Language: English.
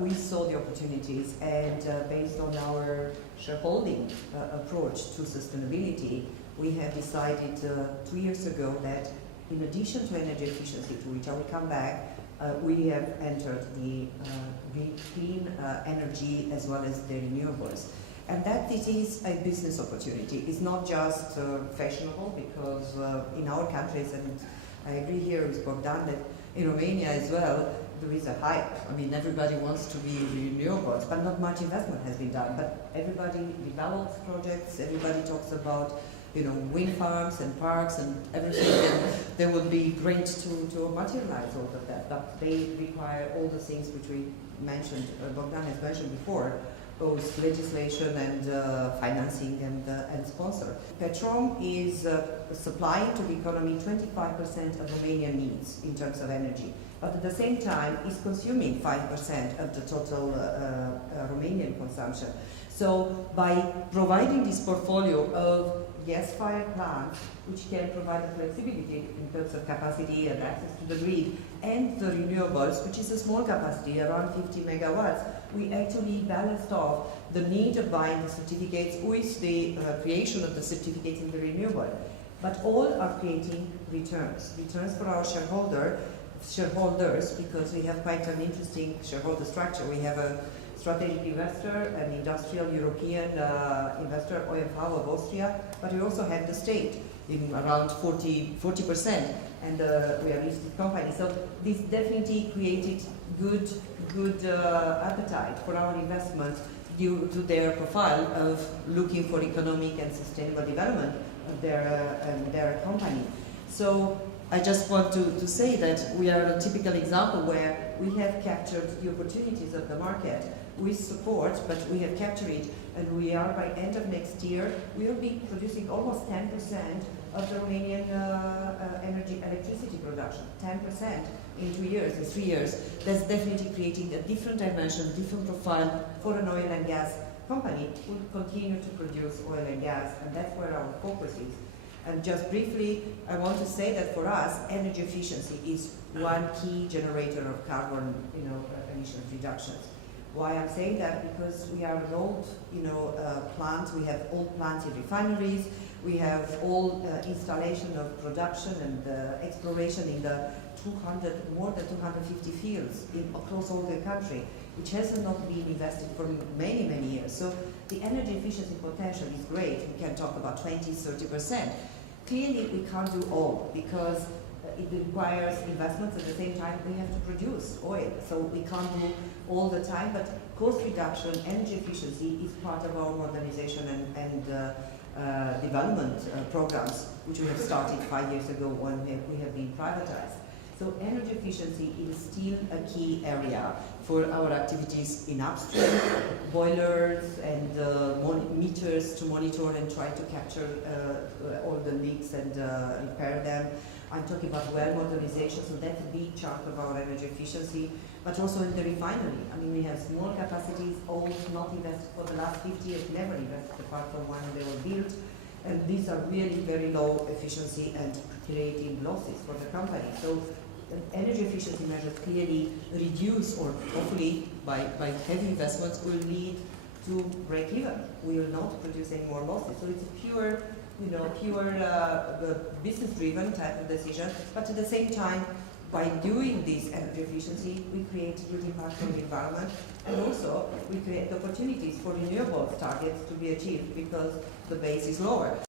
we saw the opportunities, and based on our shareholding approach to sustainability, we have decided 2 years ago that in addition to energy efficiency, to which I will come back, we have entered the clean energy as well as the renewables. And that it is a business opportunity. It's not just fashionable, because in our countries, and I agree here with Bogdan that in Romania as well, there is a hype. I mean, everybody wants to be renewables, but not much investment has been done. But everybody develops projects, everybody talks about, you know, wind farms and parks and everything, and they would be great to materialize all of that. But they require all the things which we mentioned, Bogdan has mentioned before, both legislation and financing and sponsor. Petrom is supplying to the economy 25% of Romanian needs in terms of energy, but at the same time is consuming 5% of the total Romanian consumption. So by providing this portfolio of gas-fired plants, which can provide the flexibility in terms of capacity and access to the grid, and the renewables, which is a small capacity, around 50 megawatts, we actually balanced off the need of buying the certificates with the creation of the certificates in the renewable. But all are creating returns for our shareholders, because we have quite an interesting shareholder structure. We have a strategic investor, an industrial European investor, OMV of Austria, but we also have the state in around 40%, and we are a listed company. So this definitely created good appetite for our investment due to their profile of looking for economic and sustainable development of their company. So I just want to say that we are a typical example where we have captured the opportunities of the market with support, but we have captured it, and we are, by end of next year, we will be producing almost 10% of the Romanian electricity production. 10% in 2 years, in 3 years. That's definitely creating a different dimension, different profile for an oil and gas company who will continue to produce oil and gas, and that's where our focus is. And just briefly, I want to say that for us, energy efficiency is one key generator of carbon, emission reductions. Why I'm saying that? Because we are an old, plant. We have old plants in refineries. We have old installation of production and exploration in the more than 250 fields across all the country, which has not been invested for many, many years. So the energy efficiency potential is great. We can talk about 20, 30%. Clearly, we can't do all, because it requires investments. At the same time, we have to produce oil, so we can't do all the time. But cost reduction, energy efficiency is part of our modernization and development programs, which we have started 5 years ago when we have been privatized. So energy efficiency is still a key area for our activities in upstream, boilers and meters to monitor and try to capture all the leaks and repair them. I'm talking about well modernization, so that's a big chunk of our energy efficiency, but also in the refinery. I mean, we have small capacities, old, not invested for the last 50 years, never invested apart from when they were built. And these are really very low efficiency and creating losses for the company. So energy efficiency measures clearly reduce, or hopefully by heavy investments will lead to break even. We will not produce any more losses. So it's a pure business-driven type of decision, but at the same time, by doing this energy efficiency, we create good impact on the environment, and also we create opportunities for renewable targets to be achieved because the base is lower.